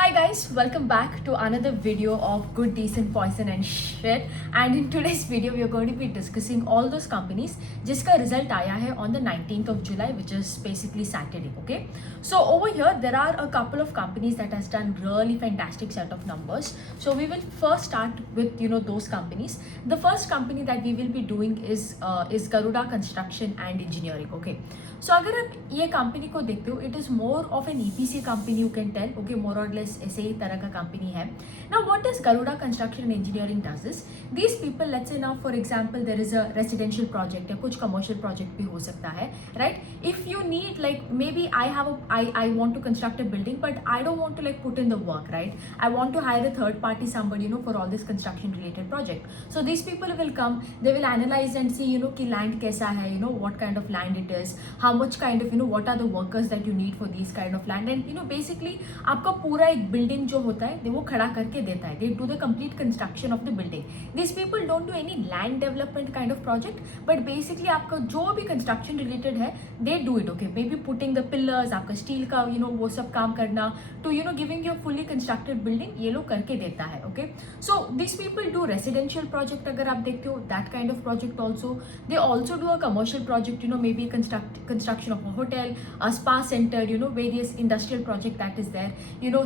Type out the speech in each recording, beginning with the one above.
Hi guys, welcome back to another video of Good, Decent, Poison and Shit. And in today's video, we are going to be discussing all those companies जिसका result आया है on the 19th of July, which is basically Saturday. Okay, so over here there are a couple of companies that has done really fantastic set of numbers. So we will first start with those companies. The first company that we will be doing is Garuda Construction and Engineering. Okay, so अगर आप ये company को देखते हो, it is more of an EPC company, you can tell. Okay, more or less ऐसे ही तरह का company है. Now what does Garuda Construction and Engineering does is, these people, let's say now for example there is a residential project या कुछ commercial project भी हो सकता है, right? If you need, like, maybe I want to construct a building but I don't want to like put in the work, right? I want to hire a third party somebody for all this construction related project. So these people will come, they will analyze and see कि land कैसा है, what kind of land it is, how much kind of what are the workers that you need for these kind of land, and basically आपका पूरा एक building जो होता है वो खड़ा करके देता है. They do the complete construction of the building. These people don't do any land development kind of project, but basically आपका जो भी construction related है they do it. Okay, maybe putting the pillars, आपका steel का वो सब काम करना, to giving you a fully constructed building, ये लोग करके देता है. Okay, so these people do residential project, अगर आप देखते हो that kind of project also. They also do a commercial project, maybe construction of a hotel, a spa center, various industrial project that is there,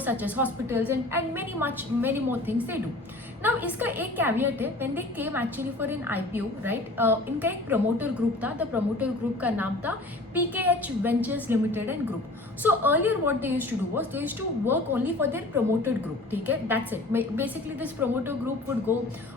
such as hospitals and many more things they do. Now इसका एक caveat है, when they came actually for an IPO, right? इनका एक promoter group था, the promoter group का नाम था PKH Ventures Limited and Group. So earlier what they used to do was they used to work only for their promoted group. ठीक है, that's it. Basically this promoter group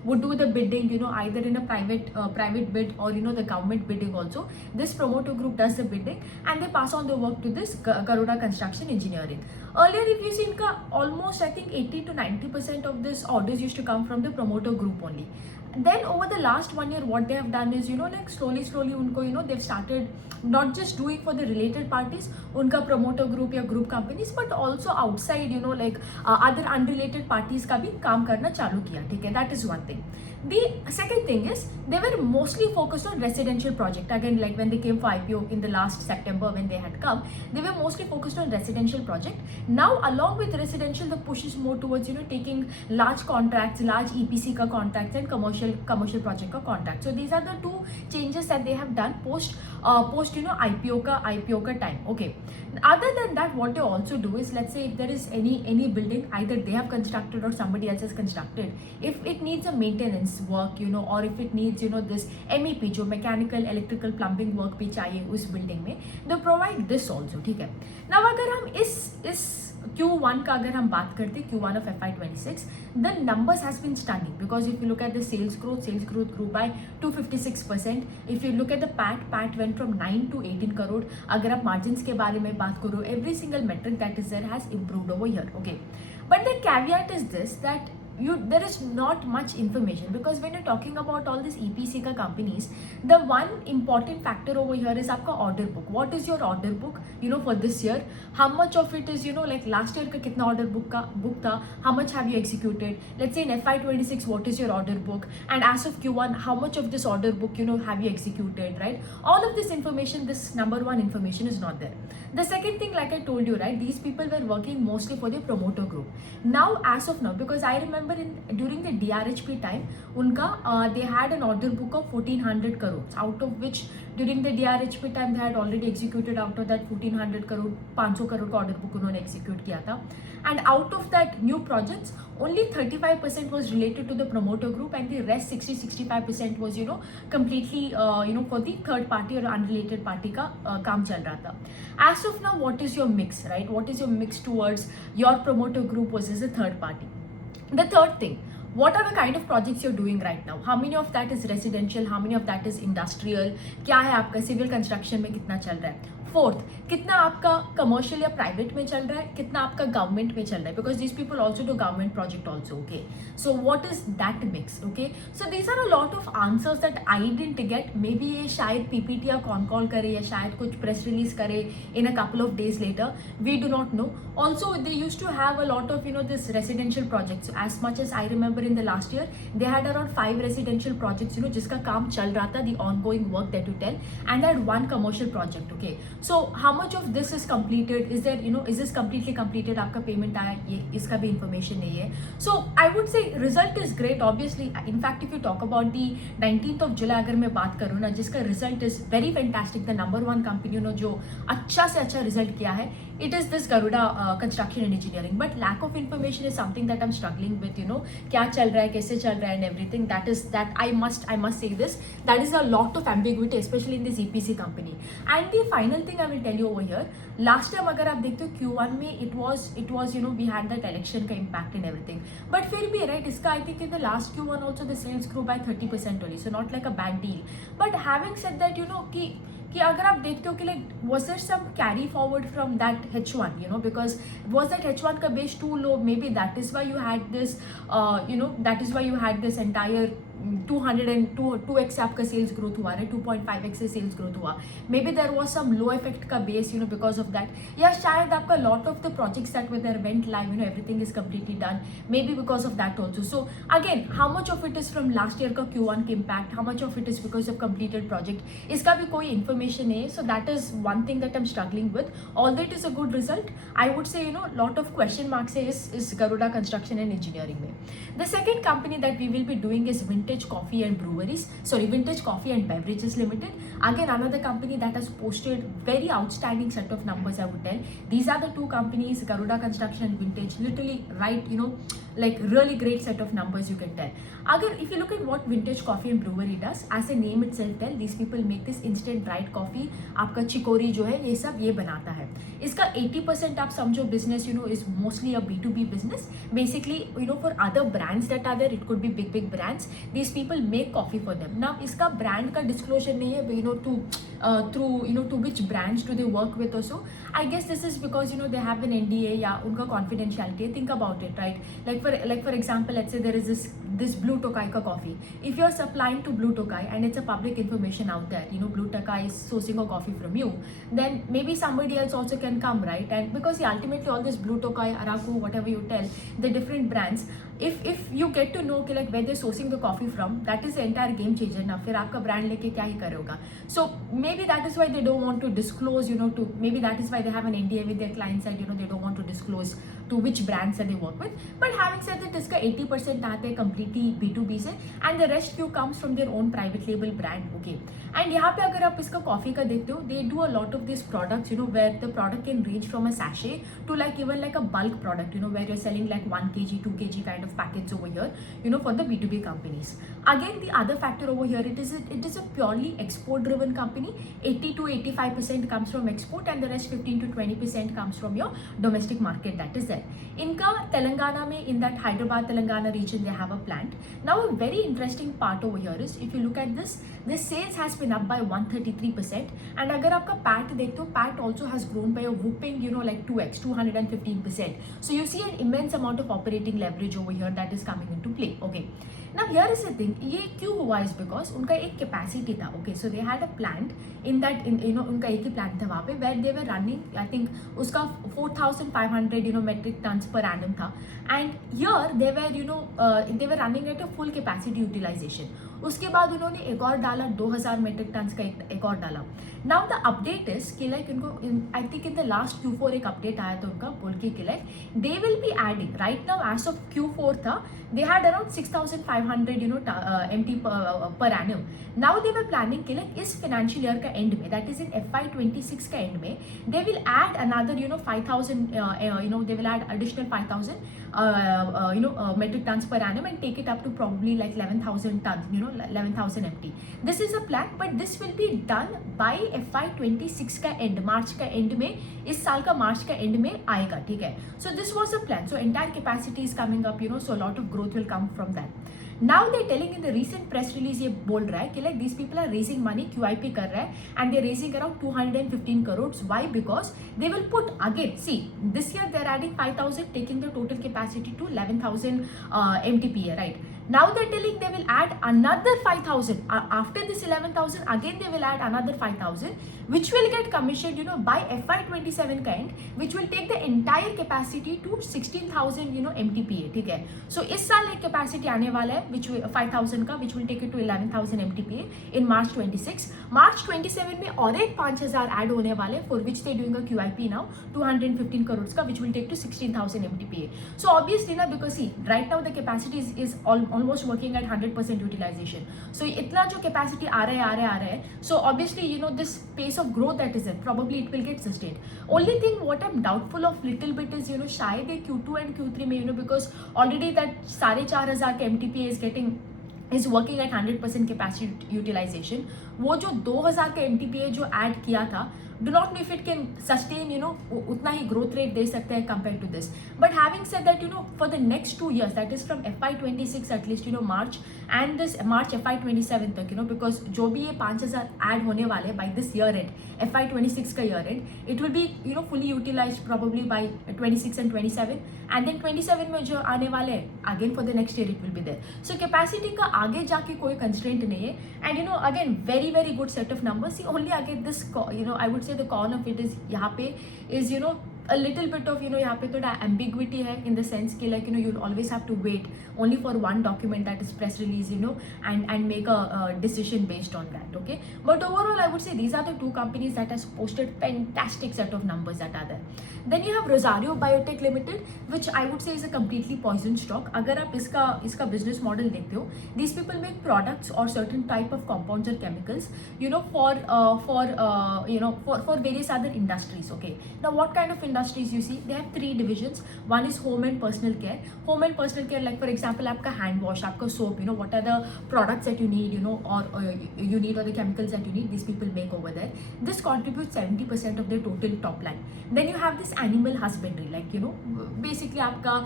would do the bidding, either in a private bid or the government bidding also. This promoter group does the bidding and they pass on the work to this Garuda Construction Engineering. Earlier, if you see, इनका almost I think 80 to 90% of this orders used to come from the promoter group only. Then over the last 1 year, what they have done is, like slowly unko, they've started not just doing for the related parties, unka promoter group या group companies, but also outside, like other unrelated parties का भी काम करना चालू किया. ठीक है, that is one thing. The second thing is they were mostly focused on residential project. Again, like when they came for IPO in the last September when they had come, they were mostly focused on residential project. Now along with residential, the push is more towards taking large contracts, large EPC ka contracts and commercial project ka contract. So these are the two changes that they have done post IPO ka time. Okay, other than that, what they also do is, let's say if there is any building either they have constructed or somebody else has constructed, if it needs a maintenance work, or if it needs this MEP जो mechanical electrical plumbing work भी चाहिए उस building में, they provide this also. ठीक है, now अगर हम इस Q1 का अगर हम बात करते हैं, Q1 of FY26, the numbers has been stunning because if you look at the sales growth grew by 256%. If you look at the PAT went from 9 to 18 crore. अगर आप margins के बारे में बात करो, every single metric that is there has improved over here. Okay, but the caveat is this, that there is not much information, because when you're talking about all these EPC ka companies, the one important factor over here is आपका order book. What is your order book for this year? How much of it is like last year का कितना order book था, how much have you executed? Let's say in FY26 what is your order book, and as of Q1 how much of this order book have you executed, right? All of this information, this number one information is not there. The second thing, like I told you, right, these people were working mostly for the promoter group. Now as of now, because I remember during the DRHP time, unka they had an order book of 1400 crores, out of which during the DRHP time they had already executed out of that 1400 crore 500 crore का order book उन्होंने execute किया था, and out of that new projects only 35% was related to the promoter group and the rest 60-65% was completely for the third party or unrelated party का काम चल रहा था. As of now, what is your mix, right? What is your mix towards your promoter group versus a third party? The third thing, what are the kind of projects you're doing right now? How many of that is residential? How many of that is industrial? क्या है आपका civil construction में कितना चल रहा है? Fourth, कितना आपका commercial या private में चल रहा है, कितना आपका government में चल रहा है, because these people also do government project also. Okay, so what is that mix? Okay, so these are a lot of answers that I didn't get. Maybe ये शायद PPT या con call करे या शायद कुछ press release करे in a couple of days later. We do not know. Also, they used to have a lot of this residential projects. As much as I remember in the last year, they had around 5 residential projects, जिसका काम चल रहा था, the ongoing work that you tell, and they had one commercial project. Okay, So how much of this is completed, is there, is this completely completed, आपका payment आया, ये इसका भी information नहीं है. So I would say result is great obviously. In fact if you talk about the 19th of July, अगर मैं बात करूँ ना, जिसका result is very fantastic, the number one company जो अच्छा से अच्छा result किया है, it is this Garuda Construction and Engineering. But lack of information is something that I'm struggling with, क्या चल रहा है, कैसे चल रहा है, and everything. That I must say this, that is a lot of ambiguity, especially in this EPC company. And the final thing I will tell you over here, last time अगर आप देखते हो Q1 में it was we had that election का impact and everything, but फिर भी right, इसका I think in the last Q1 also the sales grew by 30% only, so not like a bad deal. But having said that, कि अगर आप देखते हो कि like was there some carry forward from that H1, because was that H1 का base too low, maybe that is why you had this that is why you had this entire 202x आपका sales growth हुआ है, 2.5x से sales growth हुआ. Maybe there was some low effect का base because of that, या शायद आपका lot of the projects that were there went live, everything is completely done, maybe because of that also. So again how much of it is from last year का Q1 के impact, how much of it is because of completed project, इसका भी कोई information नहीं है. So that is one thing that I am struggling with. All that is a good result, I would say lot of question marks है इस Garuda construction and engineering में. The second company that we will be doing is Vintage Coffee and Vintage Coffee and Beverages Limited. Again, another company that has posted very outstanding set of numbers, I would tell. These are the two companies, Garuda Construction and Vintage, literally right, like really great set of numbers you can tell. Again, if you look at what Vintage Coffee and Brewery does, as a name itself tell, these people make this instant dried coffee. आपका chicory जो है ये सब ये बनाता है. इसका 80% आप समझो business is mostly a B2B business. Basically, for other brands that are there, it could be big brands. These people make coffee for them. Now, इसका brand का disclosure नहीं है, to which brands do they work with also. I guess this is because they have an NDA या उनका confidentiality. Think about it, right? Like for example, let's say there is this Blue Tokai ka coffee. If you're supplying to Blue Tokai and it's a public information out there, Blue Tokai is sourcing a coffee from you, then maybe somebody else also can come, right? And because ultimately all this Blue Tokai, Araku, whatever you tell, the different brands, if you get to know like where they're sourcing the coffee from, that is the entire game changer ना. फिर आपका brand लेके क्या ही करेगा. So maybe that is why they don't want to disclose, maybe that is why they have an NDA with their clients and they don't want to disclose to which brands that they work with. But having said that, इसका 80% आते हैं completely B2B से, and the rest few comes from their own private label brand. Okay. And यहाँ पे अगर आप इसका coffee का देखते हो, they do a lot of these products, where the product can range from a sachet to like even like a bulk product, where you're selling like 1 kg, 2 kg kind of packets over here, for the B2B companies. Again, the other factor over here, it is a purely export driven company. 80 to 85% comes from export and the rest 15 to 20% comes from your domestic market that is there. Inka Telangana mein, in that Hyderabad Telangana region, they have a plant. Now a very interesting part over here is, if you look at this sales has been up by 133%, and agar aapka PAT dekhte ho, PAT also has grown by a whooping like 2x, 215%. So you see an immense amount of operating leverage over here that is coming into play. Okay, now here is the thing, ये क्यों हुआ is because उनका एक capacity था. Okay, so they had a plant in that उनका एक ही plant था वहाँ पे, where they were running, I think उसका 4,500 metric tons per annum था, and here they were running at a full capacity utilization. उसके बाद उन्होंने एक और डाला, 2,000 metric tons का एक और डाला. Now the update is कि like उनको I think in the last Q4 एक update आया था उनका बोल के like they will be adding right now as of Q4 था, they had around 6,500 MT per annum. Now they were planning कि like इस financial year का end में, that is in FY26 का end में, they will add another 5,000 they will add additional 5,000 metric tons per annum and take it up to probably like 11,000 tons, 11,000 MT. This is a plan, but this will be done by FY26 का end, मार्च का end में, इस साल का मार्च का end में आएगा. ठीक है. So this was a plan. So entire capacity is coming up, so a lot of growth will come from that. Now they're telling in the recent press release ये बोल रहा है कि like these people are raising money, QIP कर रहा है, and they're raising around 215 crores. Why? Because they will put again, see, this year they're adding 5,000, taking the total capacity to 11,000 MTPA, right? Now they're telling they will add another 5,000. After this 11,000, again they will add another 5,000, which will get commissioned, by FY27 का end, which will take the entire capacity to 16,000, MTPA. ठीक है. So इस साल एक capacity आने वाला है, which 5,000 का, which will take it to 11,000 MTPA in March 26. March 27 में और एक 5,000 add होने वाले, for which they doing a QIP now, 215 crores का, which will take to 16,000 MTPA. So obviously ना, because see, right now the capacity is almost working at 100% utilization. So इतना जो capacity आ रहा है, so obviously this pace of growth that is there, probably it will get sustained. Only thing what I'm doubtful of little bit is शायद ये Q2 and Q3 में because already that 4,500 का MTPA is working at 100% capacity utilization. वो जो 2,000 का MTPA जो add किया था, do not know if it can sustain, उतना ही growth rate दे सकते हैं compared to this. But having said that, for the next 2 years, that is from FY26 at least, March and this March FY27 तक, because जो भी ये 5,000 add होने वाले by this year end, FY26 का year end, it will be, fully utilized probably by 26 and 27, and then 27 में जो आने वाले again for the next year it will be there. So capacity का आगे जाके कोई constraint नहीं है, and again very very good set of numbers. See, only again this, I would say the con of it is यहाँ पे is a little bit of यहाँ पे थोड़ा ambiguity है, in the sense कि like you'll always have to wait only for one document, that is press release, and make a decision based on that. Okay, but overall I would say these are the two companies that has posted fantastic set of numbers that are there. Then you have Rosario Biotech Limited, which I would say is a completely poison stock. अगर आप इसका business model देखते हो, these people make products or certain type of compounds or chemicals, for various other industries. Okay, now what kind of industries you see? They have 3 divisions. One is home and personal care. Home and personal care, like for example, आपका hand wash, आपका soap, what are the products that you need, or you need, or the chemicals that you need, these people make over there. This contributes 70% of their total top line. Then you have this animal husbandry, like basically आपका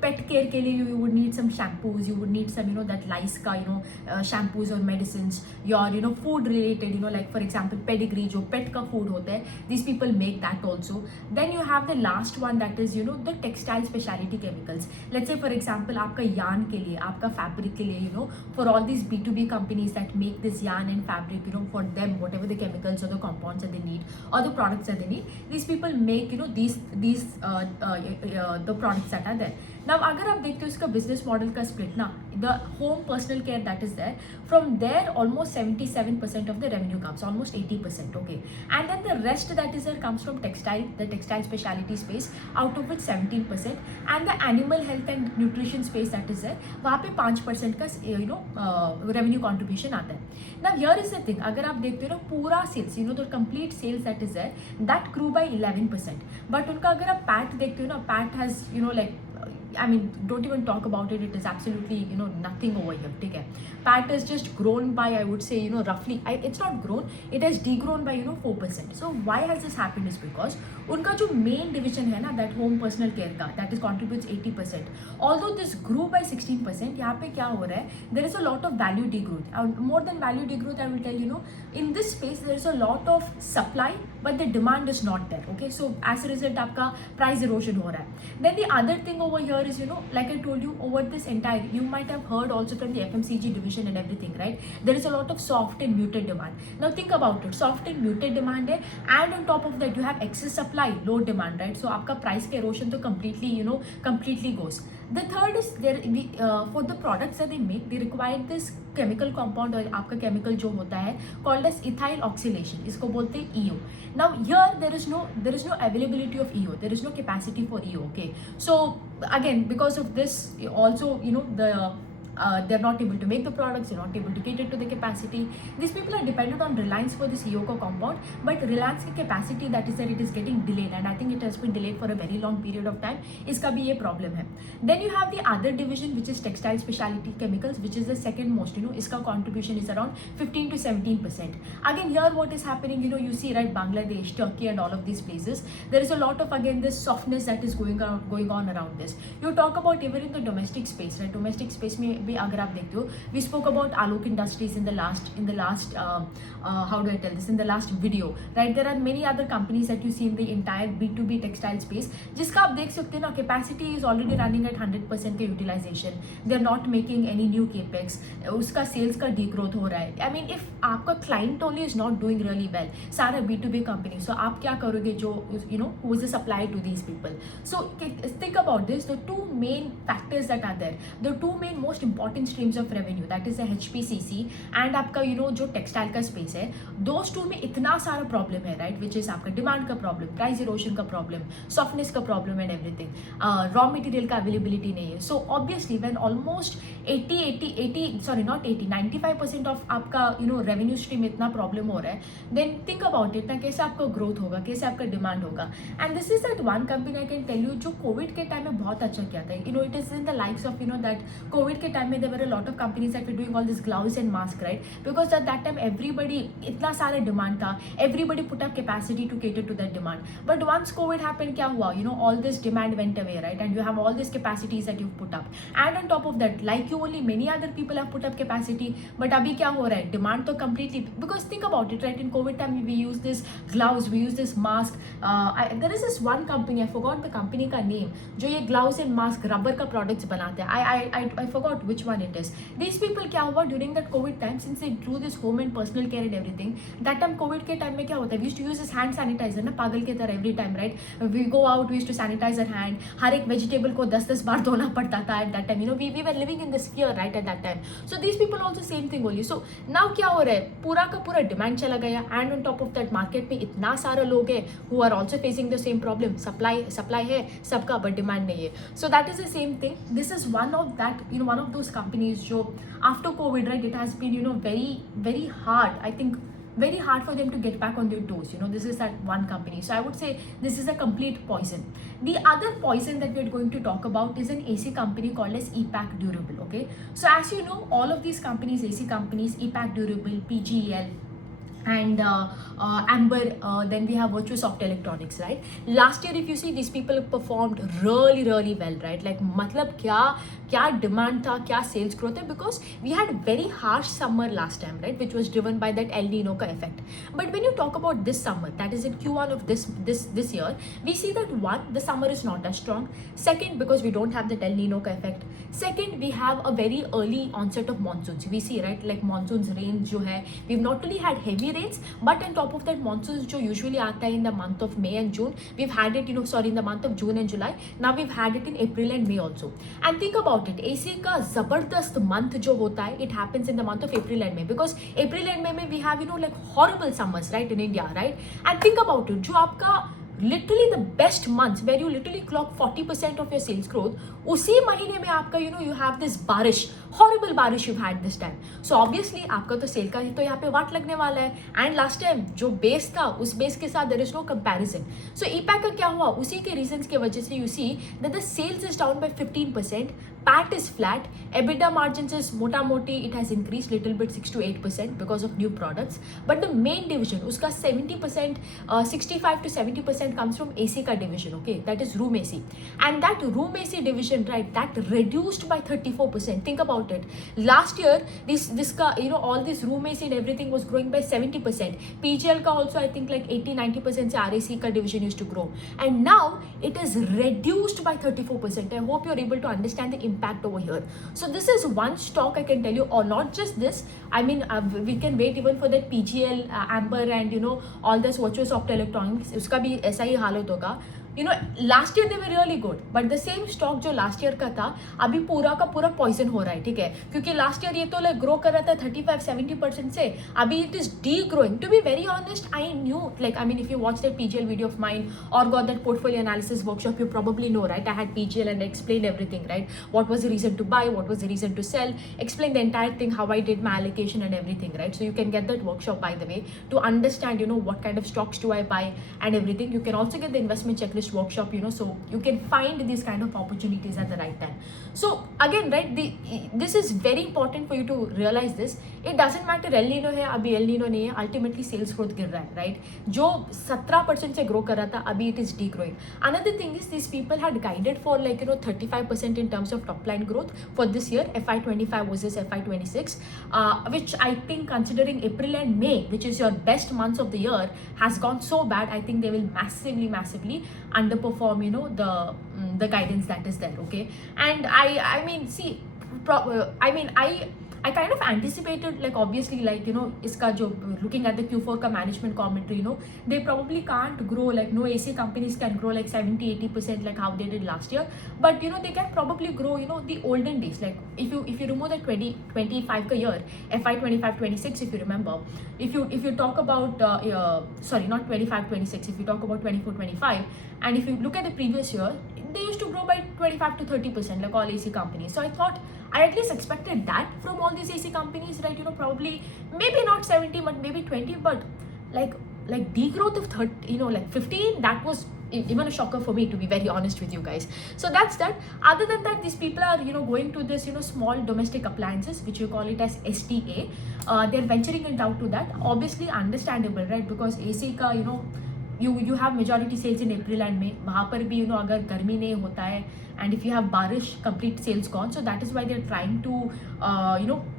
pet care के लिए you would need some shampoos, you would need some that lice का shampoos or medicines. Your food related, like for example pedigree, जो pet का food होता है, these people make that also. Then you have the last one, that is the textile specialty chemicals. Let's say for example आपका yarn के लिए, आपका fabric के लिए, for all these B2B companies that make this yarn and fabric, for them whatever the chemicals or the compounds that they need or the products that they need, these people make these the products that are there. Now अगर आप देखते हो इसका business model का split ना, the home personal care that is there, from there almost 77% of the revenue comes, almost 80%. Okay, and then the rest that is there comes from the textile specialty space, out of which 17%, and the animal health and nutrition space that is there, वहाँ पे 5% का revenue contribution आता है. Now here is the thing, अगर आप देखते हो पूरा sales, the complete sales that is there, that grew by 11%. But उनका अगर आप PAT देखते हो ना, PAT has like, I mean, don't even talk about it. It is absolutely, nothing over here. ठीक है. PAT has just grown by, I would say, roughly, it's not grown, it has degrown by, 4%. So why has this happened is because उनका जो main division है ना, that home personal care का, that is contributes 80%. Although this grew by 16%, यहाँ पे क्या हो रहा है? There is a lot of value degrowth. More than value degrowth, I will tell in this space there is a lot of supply, but the demand is not there. Okay, so as a result, आपका price erosion हो रहा है. Then the other thing over here is, like I told you, over this entire, you might have heard also from the FMCG division and everything, right? There is a lot of soft and muted demand. Now think about it, soft and muted demand है, and on top of that you have excess supply, low demand, right? So आपका price का erosion तो completely, completely goes. The third is there, for the products that they make, they require this chemical compound, और आपका chemical जो होता है called as ethyl oxidation, इसको बोलते हैं EO. Now here there is no availability of EO, there is no capacity for EO. Okay, so again because of this also they're not able to make the products, they're not able to cater to the capacity. These people are dependent on Reliance for this EO compound, but Reliance की capacity that is there, it is getting delayed, and I think it has been delayed for a very long period of time. इसका भी ये problem है. Then you have the other division, which is textile specialty chemicals, which is the second most. इसका contribution is around 15 to 17%. Again here what is happening, you see, right, Bangladesh, Turkey and all of these places, there is a lot of again this softness that is going on around this. You talk about even in the domestic space, right? Domestic space में भी अगर आप देखते हो, we spoke about Alok Industries in the last how do I tell this, in the last video, right? There are many other companies that you see in the entire B2B textile space जिसका आप देख सकते हो ना, capacity is already running at 100% के utilization, they are not making any new capex, उसका sales का degrowth हो रहा है. I mean, if आपका client only is not doing really well, सारा B2B company, so आप क्या करोगे जो who is the supplier to these people? So think about this, the two main factors that are there, the two main most important streams of revenue, that is the HPCC and आपका जो textile का space है, those two में इतना सारा problem है, right? Which is आपका demand का problem, price erosion का problem, softness का problem and everything, raw material का availability नहीं है. So obviously when almost 95% of आपका revenue stream इतना problem हो रहा है, then think about it ना, कैसे आपका growth होगा, कैसे आपका demand होगा. And this is that one company I can tell you जो COVID के time में बहुत अच्छा किया था. It is in the likes of that COVID के time में there were a lot of companies that were doing all this gloves and mask, right? Because at that time everybody इतना सारा demand था, everybody put up capacity to cater to that demand. But once COVID happened, क्या हुआ? All this demand went away, right? And you have all these capacities that you've put up. And on top of that, like you only, many other people have put up capacity. But अभी क्या हो रहा है? Demand तो completely, because think about it, right? In COVID time we use this gloves, we use this mask. There is this one company, I forgot the company का name, जो ये gloves and mask rubber का products बनाते हैं. I forgot which one it is. These people क्या हुआ during that COVID time, since they do this home and personal care and everything, that time COVID के time में क्या होता है, we used to use this hand sanitizer ना पागल के तरह every time, right? We go out, we used to sanitize our hand, हर एक vegetable को 10 बार धोना पड़ता था at that time. We were living in this fear, right, at that time. So these people also same thing only. So now क्या हो रहा है, पूरा का पूरा demand चला गया, and on top of that market में इतना सारा लोग हैं who are also facing the same problem. Supply है सबका, but demand नहीं है. So that is the same thing. This is one of that, one of those companies जो after COVID, right, it has been very very hard, I think very hard for them to get back on their toes. This is that one company. So I would say this is a complete poison. The other poison that we're going to talk about is an AC company called as EPAC Durable. Okay, so as you know, all of these companies, AC companies, EPAC Durable, PGEL, and Amber, then we have Virtusoft Electronics, right? Last year if you see, these people performed really really well, right? Like मतलब क्या demand था, क्या sales growth है, because we had very harsh summer last time, right, which was driven by that El Nino का effect. But when you talk about this summer, that is in Q1 of this year, we see that one, the summer is not as strong. Second, because we don't have that El Nino का effect. Second, we have a very early onset of monsoons. We see, right, like monsoons rains जो है, we've not only had heavy rains, but on top of that monsoons जो usually आता है in the month of May and June, we've had it in the month of June and July. Now we've had it in April and May also. And think about it, AC का जबरदस्त month जो होता है, it happens in the month of April and May, because April and May में we have like horrible summers, right, in India, right? And think about it, जो आपका literally the best months where you literally clock 40% of your sales growth, उसी महीने में आपका you have this बारिश, horrible बारिश you've had this time. So obviously आपका तो सेल का तो यहाँ पे वाट लगने वाला है. And last time जो बेस था, उस बेस के साथ there is no comparison. So EPAC का क्या हुआ, उसी के reasons के वजह से you see that the sales is down by 15%, PAT is flat, EBITDA margins is मोटा मोटी, it has increased little bit 6 to 8% because of new products. But the main division, उसका 70%, 65 to 70% comes from AC का division, okay, that is room AC. And that room AC division, right, that reduced by 34%. Think about it. Last year, this का all this room AC and everything was growing by 70%. PGL का also I think like 80-90% से RAC का division used to grow. And now it is reduced by 34%. I hope you're able to understand the impact over here. So this is one stock I can tell you, or not just this. I mean, we can wait even for that PGL, Amber, and all this Virtusoft Electronics. उसका भी ऐसा ही हालत होगा. Last year they were really good, but the same stock जो last year का था, अभी पूरा का पूरा poison हो रहा है, ठीक है? क्योंकि last year ये तो like grow कर रहा था 35-70% से, अभी it is degrowing. To be very honest, I knew, like, I mean, if you watched that PGL video of mine or got that portfolio analysis workshop, you probably know, right? I had PGL and I explained everything, right? What was the reason to buy, what was the reason to sell, explain the entire thing, how I did my allocation and everything, right? So you can get that workshop, by the way, to understand, what kind of stocks do I buy and everything. You can also get the investment checklist specialist workshop, so you can find these kind of opportunities at the right time. So again, right, this is very important for you to realize this. It doesn't matter El Nino है अभी El Nino नहीं है, ultimately sales growth गिर रहा है, right? जो 17% से grow कर रहा था अभी it is degrowing. Another thing is these people had guided for 35% in terms of top line growth for this year, FY25 versus FY26, which I think considering April and May, which is your best months of the year, has gone so bad. I think they will massively underperform the guidance that is there. Okay, and I mean, see, I kind of anticipated, obviously, iska jo, looking at the Q4 ka management commentary, they probably can't grow, no AC companies can grow 70-80% like how they did last year, but they can probably grow, the olden days, if you remove the 2025 ka year, FY 25-26, if you remember, if you talk about sorry, not 25-26, if you talk about 24-25, and if you look at the previous year, they used to grow by 25-30% like all AC companies. So I thought, I at least expected that from all these AC companies, right? Probably maybe not 70, but maybe 20, but like degrowth of 30, 15, that was even a shocker for me, to be very honest with you guys. So that's that. Other than that, these people are going to this small domestic appliances, which you call it as STA. They're venturing it out to that. Obviously understandable, right? Because AC ka you have majority sales in April and May. वहाँ पर भी अगर गर्मी नहीं होता है, and if you have barish, complete sales gone. So that is why they're trying to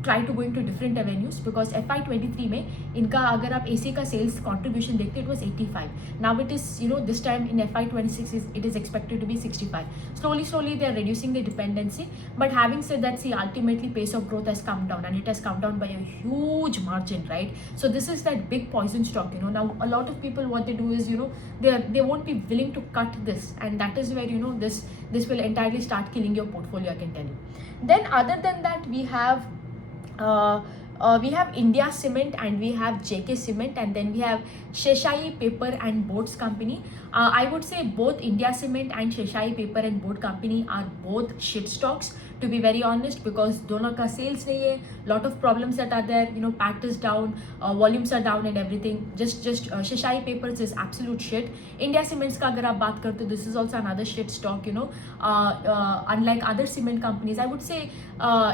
try to go into different avenues, because FY23 में इनका अगर आप AC का sales contribution देखते, it was 85. Now it is this time in FY26 it is expected to be 65. Slowly they are reducing the dependency. But having said that, see, ultimately pace of growth has come down, and it has come down by a huge margin, right? So this is that big poison stock. Now a lot of people, what they do is they won't be willing to cut this, and that is where this will entirely start killing your portfolio, I can tell you. Then other than that, we have India Cement, and we have JK Cement, and then we have Sheshai Paper and Boards Company. I would say both India Cement and Sheshai Paper and Board Company are both shit stocks, to be very honest, because dono ka sales nahi hai, lot of problems that are there, PAT is down, volumes are down and everything. Just Sheshai Papers is absolute shit. India Cements ka agar aap baat karte, this is also another shit stock, unlike other cement companies. I would say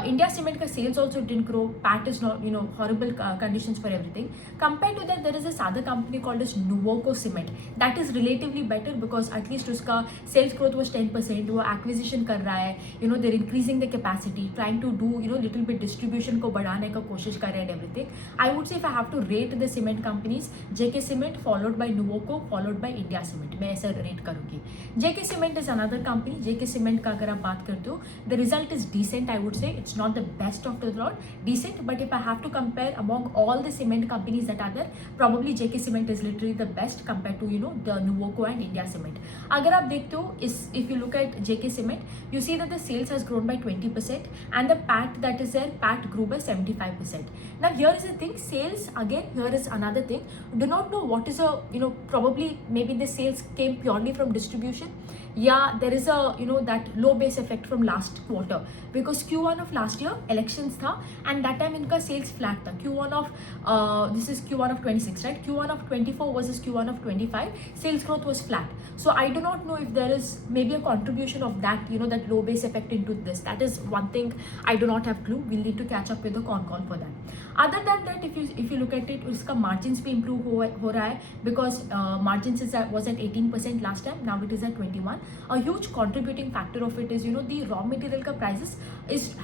India Cement ka sales also didn't grow, PAT is not, horrible conditions for everything. Compared to that, there is this other company called as Nuvoco Cement. That is relatively better, because at least uska sales growth was 10%, wo acquisition kar raha hai, they're increasing the capacity, trying to do little bit distribution ko badhane ka koshish kar rahe and everything. I would say if I have to rate the cement companies, JK Cement followed by Nuvoco followed by India Cement, मैं ऐसा rate करूँगी. JK Cement is another company. JK Cement का अगर आप बात करते हो, the result is decent. I would say it's not the best of the lot, decent. But if I have to compare among all the cement companies that are there, probably JK Cement is literally the best compared to the Nuvoco and India Cement. अगर आप देखते हो, if you look at JK Cement, you see that the sales has grown by 20%, and the PAT that is there, PAT grew by 75%. Now here is the thing, sales, again, here is another thing. Do not know what is a, probably maybe the sales came purely from distribution. Yeah, there is a, that low base effect from last quarter, because Q1 of last year elections tha, and that time inka sales flat tha. Q1 of this is Q1 of 26, right? Q1 of 24 versus Q1 of 25, sales growth was flat. So I do not know if there is maybe a contribution of that, that low base effect into this. That is one thing I do not have clue. We'll need to catch up with the con call for that. Other than that, if you look at it, uska margins bhi improve ho raha hai, because margins was at 18% last time, now it is at 21. A huge contributing factor of it is the raw material ka prices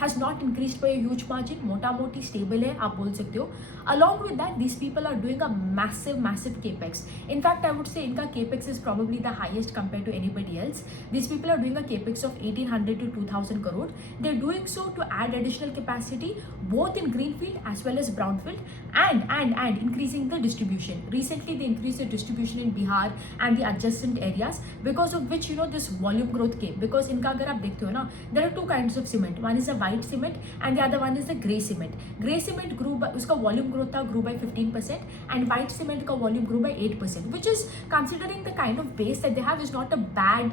has not increased by a huge margin, mota moti stable hai, aap bol sakte ho. Along with that, these people are doing a massive capex. In fact, I would say inka capex is probably the highest compared to anybody else. These people are doing a capex of 1800 to 2000 crore. They're doing so to add additional capacity both in greenfield as well as brownfield, and increasing the distribution. Recently they increased the distribution in Bihar and the adjacent areas, because of which this volume growth came. Because इनका अगर आप देखते हो ना, there are two kinds of cement. One is a white cement and the other one is the grey cement. Grey cement grew by, उसका volume growth था grew by 15%, and white cement का volume grew by 8%, which is considering the kind of base that they have is not a bad,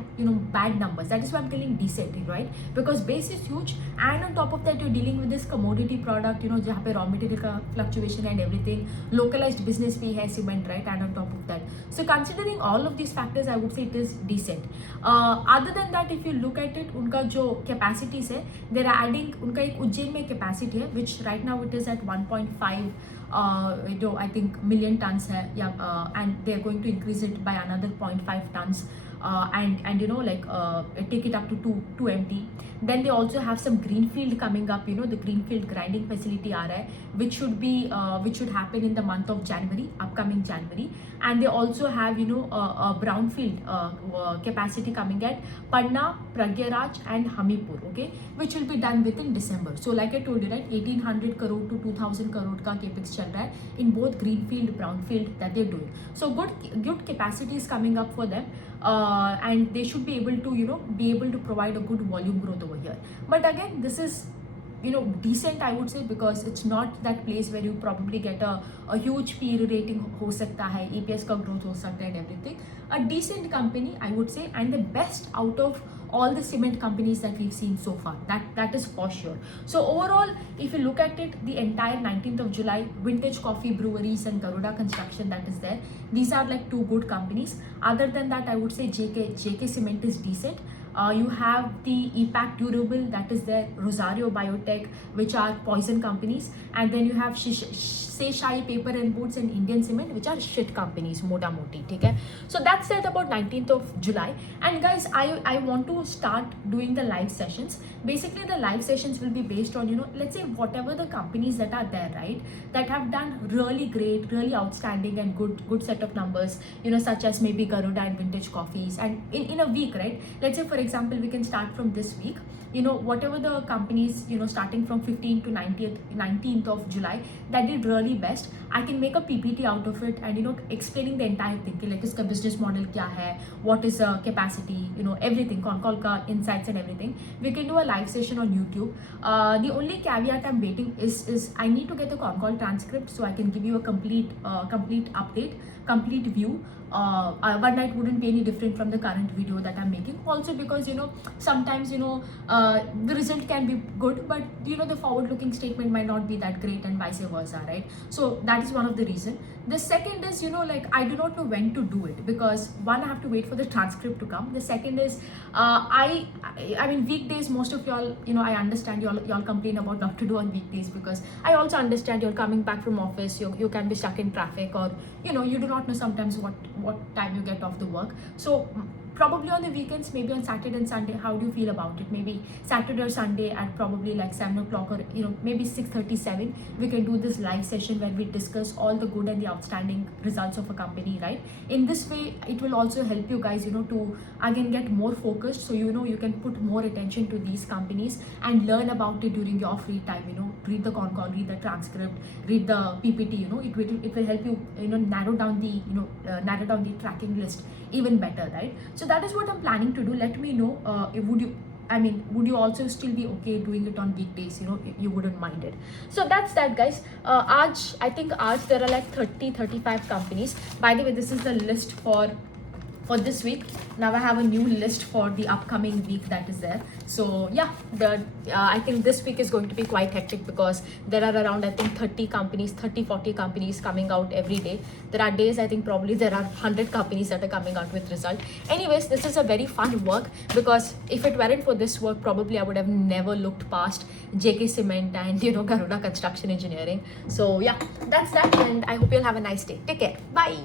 bad numbers. That is why I'm telling decent, right? Because base is huge, and on top of that, you're dealing with this commodity product, जहाँ पे raw material का fluctuation and everything, localized business भी है cement, right? And on top of that, so considering all of these factors, I would say it is decent. Other than that, if you look at it, उनका जो capacities है, they're adding, उनका एक उज्जैन में capacity है, which right now it is at 1.5 I think million tons hai, and they're going to increase it by another 0.5 tons, and take it up to 2 MT. Then they also have some greenfield coming up, the greenfield grinding facility aa raha hai, which should happen in the month of January, upcoming January. And they also have a brownfield capacity coming at Panna, Pragyaraj and Hamipur, okay, which will be done within December. So like I told you, right, 1800 crore to 2000 crore ka capex chal raha hai in both greenfield, brownfield that they're doing. So good capacity is coming up for them, and they should be able to provide a good volume growth over here. But again, this is decent, I would say, because it's not that place where you probably get a huge PE rating ho sakta hai, EPS ka growth ho sakta hai and everything. A decent company, I would say, and the best out of all the cement companies that we've seen so far. That is for sure. So overall, if you look at it, the entire 19th of July, Vintage Coffee Breweries and Garuda Construction that is there, these are like two good companies. Other than that, I would say JK Cement is decent. You have the EPAC Durable that is there, Rosario Biotech, which are poison companies, and then you have Seshai Paper and Boots and Indian Cement, which are shit companies, mota moti, okay? So that's it about 19th of July. And guys, I want to start doing the live sessions. Basically, the live sessions will be based on, let's say whatever the companies that are there, right, that have done really great, really outstanding and good set of numbers, such as maybe Garuda and Vintage Coffees, and in a week, right? Let's say, for example, we can start from this week, whatever the companies, starting from 15th to 19th of July that did really best, I can make a PPT out of it and explaining the entire thing, like iska business model kya hai, what is capacity, everything, call ka insights and everything. We can do a live session on YouTube. The only caveat I'm waiting is I need to get the call transcript so I can give you a complete update, complete view. One night wouldn't be any different from the current video that I'm making. Also because sometimes the result can be good, but the forward-looking statement might not be that great, and vice versa, right? So that is one of the reason. The second is I do not know when to do it, because one, I have to wait for the transcript to come. The second is I mean weekdays, most of y'all I understand y'all complain about not to do on weekdays, because I also understand you're coming back from office, you can be stuck in traffic, or you do not know sometimes what time you get off the work. So probably on the weekends, maybe on Saturday and Sunday. How do you feel about it? Maybe Saturday or Sunday at probably like 7 o'clock, or maybe 6:37, we can do this live session where we discuss all the good and the outstanding results of a company, right? In this way, it will also help you guys to again get more focused, so you can put more attention to these companies and learn about it during your free time. Read the con call, read the transcript, read the PPT. It will help you narrow down the tracking list even better, right? So that is what I'm planning to do. Let me know, would you also still be okay doing it on weekdays? You wouldn't mind it. So that's that, guys. I think there are like 35 companies. By the way, this is the list for this week. Now I have a new list for the upcoming week that is there. So yeah, I think this week is going to be quite hectic, because there are around 30 companies, 40 companies coming out every day. There are days I think probably there are 100 companies that are coming out with result. Anyways, this is a very fun work, because if it weren't for this work, probably I would have never looked past JK Cement and Garuda Construction Engineering. So yeah, that's that, and I hope you'll have a nice day. Take care. Bye.